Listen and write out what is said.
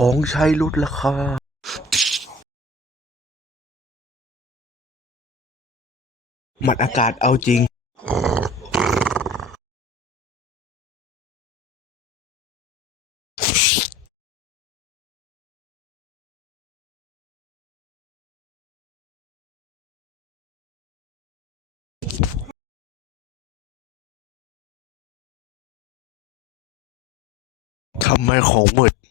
ของใช้ลดราคา หมัดอากาศเอาจริงทำไมของหมด